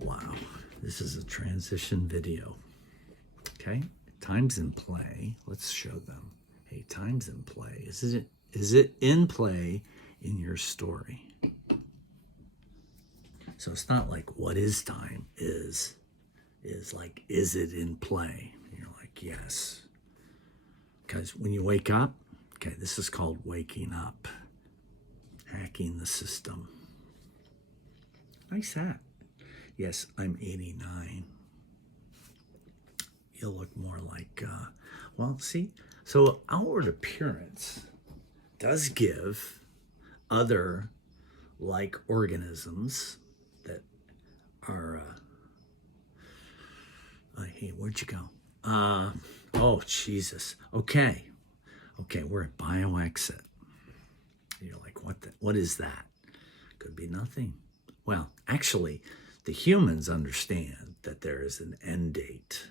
Wow, this is a transition video. Okay, times in play. Let's show them. Hey, times in play. Is it in play in your story? So it's not like what is time is like, is it in play? And you're like, yes. Because when you wake up, okay, this is called waking up, hacking the system. Nice hat. Yes, I'm 89. You'll look more like, well, see, so outward appearance does give other like organisms that are, hey, where'd you go? Oh, Jesus. Okay, we're at BioExit. You're like, what is that? Could be nothing. Well, actually, the humans understand that there is an end date.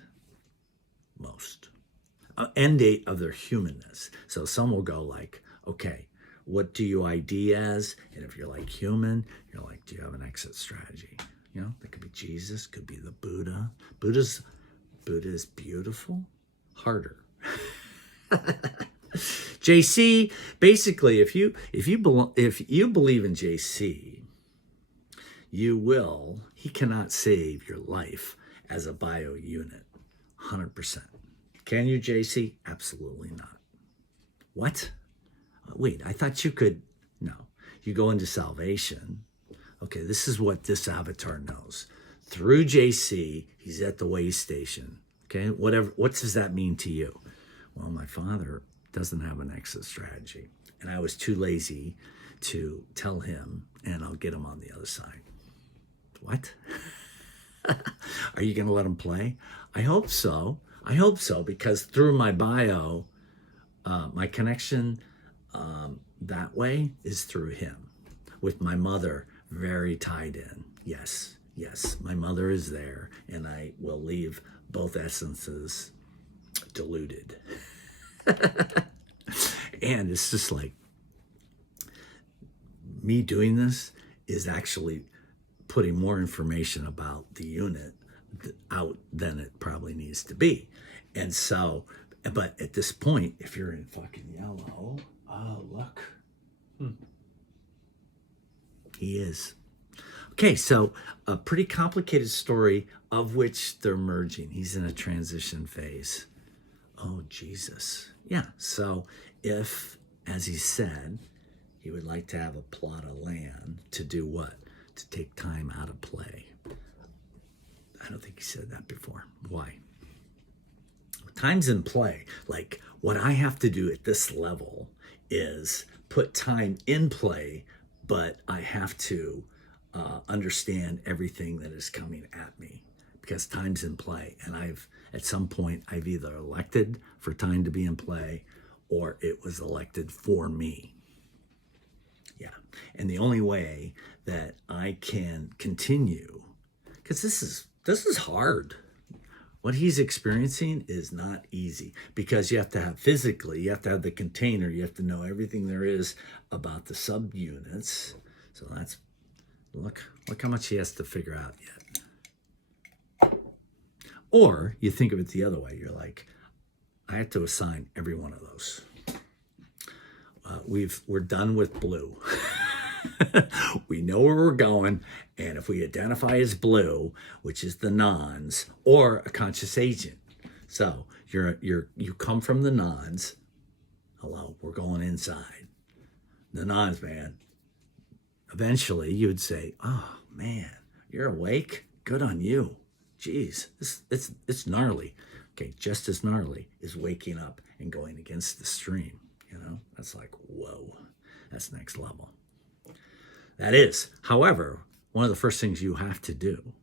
End date of their humanness. So some will go like, okay, what do you ID as? And if you're like human, you're like, do you have an exit strategy? You know, that could be Jesus, could be the Buddha. Buddha is beautiful, harder. JC, basically, if you believe in JC, he cannot save your life as a bio unit, 100%. Can you, JC? Absolutely not. What? Wait, I thought you could. No, you go into salvation. Okay, this is what this avatar knows. Through JC, he's at the way station. Okay, whatever. What does that mean to you? Well, my father doesn't have an exit strategy, and I was too lazy to tell him, and I'll get him on the other side. What? Are you going to let him play? I hope so. Because through my bio, my connection that way is through him. With my mother, very tied in. Yes, my mother is there, and I will leave both essences diluted. And it's just like, me doing this is actually putting more information about the unit out than it probably needs to be. And so, but at this point, if you're in fucking yellow, oh, look. He is. Okay, so a pretty complicated story of which they're merging. He's in a transition phase. Oh, Jesus. Yeah, so if, as he said, he would like to have a plot of land to do what? To take time out of play. I don't think he said that before. Why? Time's in play. Like, what I have to do at this level is put time in play, but I have to understand everything that is coming at me because time's in play. And at some point, I've either elected for time to be in play or it was elected for me. Yeah. And the only way that I can continue, because this is hard. What he's experiencing is not easy because you have to have the container, you have to know everything there is about the subunits. So that's, look how much he has to figure out yet. Or you think of it the other way. You're like, I have to assign every one of those. We're done with blue. We know where we're going, and if we identify as blue, which is the nons or a conscious agent, so you come from the nons. Hello, we're going inside the nons, man. Eventually, you'd say, "Oh man, you're awake. Good on you. Jeez, it's gnarly." Okay, just as gnarly is waking up and going against the stream. You know, that's like, whoa, that's next level. That is, however, one of the first things you have to do,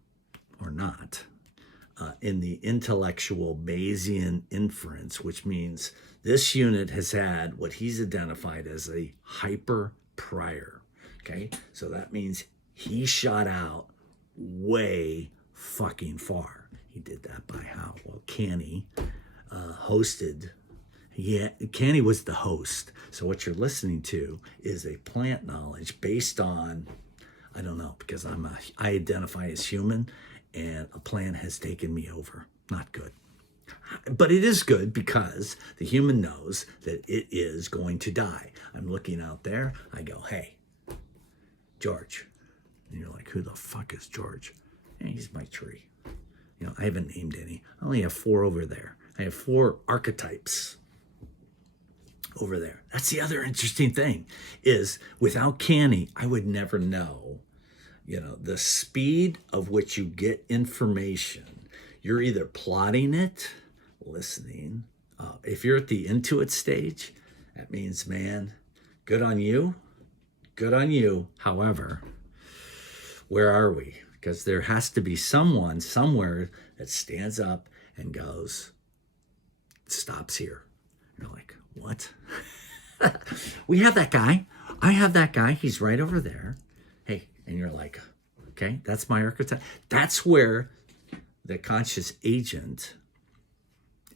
or not, in the intellectual Bayesian inference, which means this unit has had what he's identified as a hyper prior. Okay, so that means he shot out way fucking far. He did that by how? Well, Canny hosted. Yeah, Canny was the host. So what you're listening to is a plant knowledge based on, I don't know, because I identify as human, and a plant has taken me over. Not good. But it is good because the human knows that it is going to die. I'm looking out there. I go, hey, George. And you're like, who the fuck is George? And he's my tree. You know, I haven't named any. I only have 4 over there. I have 4 archetypes over there. That's the other interesting thing is without Canny, I would never know, you know, the speed of which you get information. You're either plotting it, listening. If you're at the intuit stage, that means, man, good on you. Good on you. However, where are we? Because there has to be someone somewhere that stands up and goes, stops here. You're like, what? We have that guy. I have that guy. He's right over there. Hey, and you're like, okay, that's my archetype. That's where the conscious agent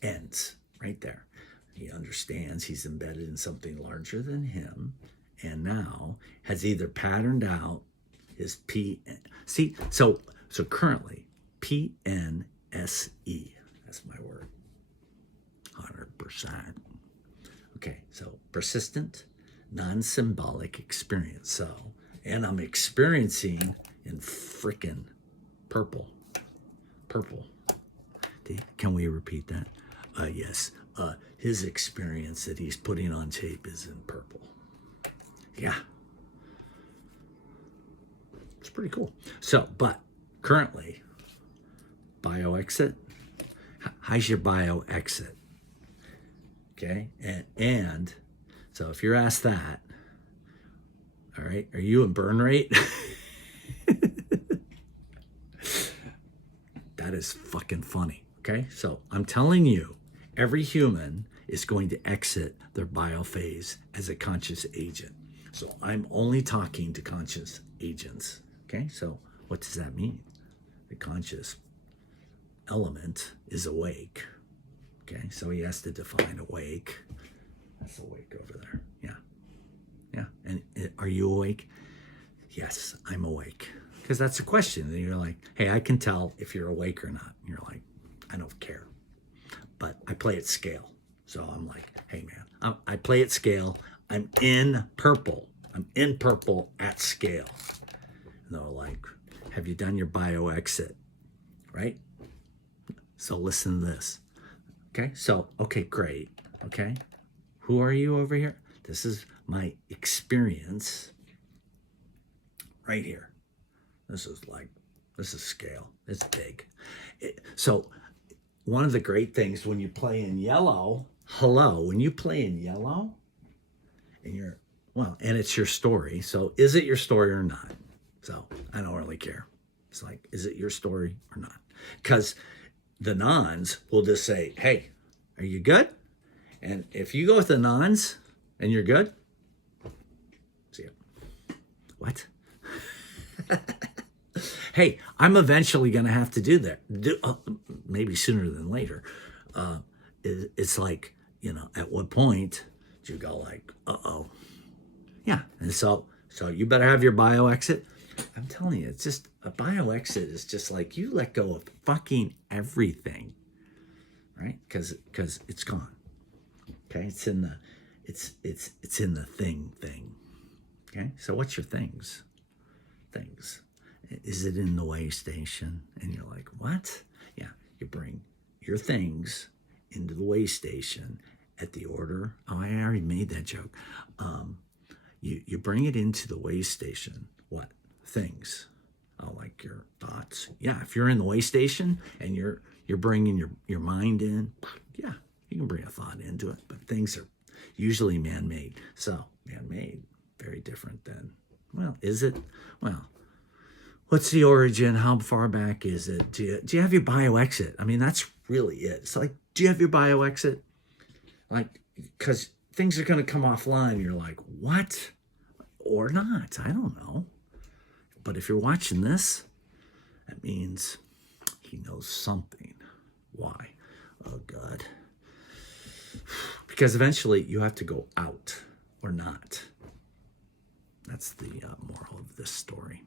ends, right there. He understands he's embedded in something larger than him, and now has either patterned out his P. See, so currently, PNSE. That's my word. 100%. Okay, so persistent, non-symbolic experience. So, and I'm experiencing in frickin' purple. Purple. Can we repeat that? Yes. His experience that he's putting on tape is in purple. Yeah. It's pretty cool. So, but currently, bio exit. How's your bio exit? Okay. And so if you're asked that, all right, are you in burn rate? That is fucking funny. Okay. So I'm telling you, every human is going to exit their bio phase as a conscious agent. So I'm only talking to conscious agents. Okay. So what does that mean? The conscious element is awake. Okay. So he has to define awake. That's awake over there. Yeah. Yeah. And are you awake? Yes, I'm awake. Because that's a question. And you're like, hey, I can tell if you're awake or not. And you're like, I don't care. But I play at scale. So I'm like, hey, man, I play at scale. I'm in purple. I'm in purple at scale. And they're like, have you done your bio exit? Right? So listen to this. Okay? So, okay, great. Okay? Who are you over here? This is my experience right here. This is scale. It's big. So one of the great things when you play in yellow, when you play in yellow and and it's your story. So is it your story or not? So I don't really care. It's like, is it your story or not? Because the nons will just say, hey, are you good? And if you go with the nons and you're good, see it. What? Hey, I'm eventually going to have to do that. Maybe sooner than later. It's like, at what point do you go like, uh-oh. Yeah. And so you better have your bio exit. I'm telling you, it's just a bio exit is just like you let go of fucking everything, right? Because it's gone. Okay, it's in the thing. Okay, so what's your things? Things. Is it in the way station? And you're like, what? Yeah, you bring your things into the way station at the order. Oh, I already made that joke. You bring it into the way station. What? Things. Oh, like your thoughts. Yeah, if you're in the way station and you're bringing your mind in, yeah, you can bring a thought into it. But things are usually man-made. So man-made, very different than, well, is it? Well, what's the origin? How far back is it? Do you have your bio exit? I mean, that's really it. It's like, do you have your bio exit? Like, because things are going to come offline. You're like, what? Or not. I don't know. But if you're watching this, that means he knows something. Why? Oh, God. Because eventually you have to go out or not. That's the moral of this story.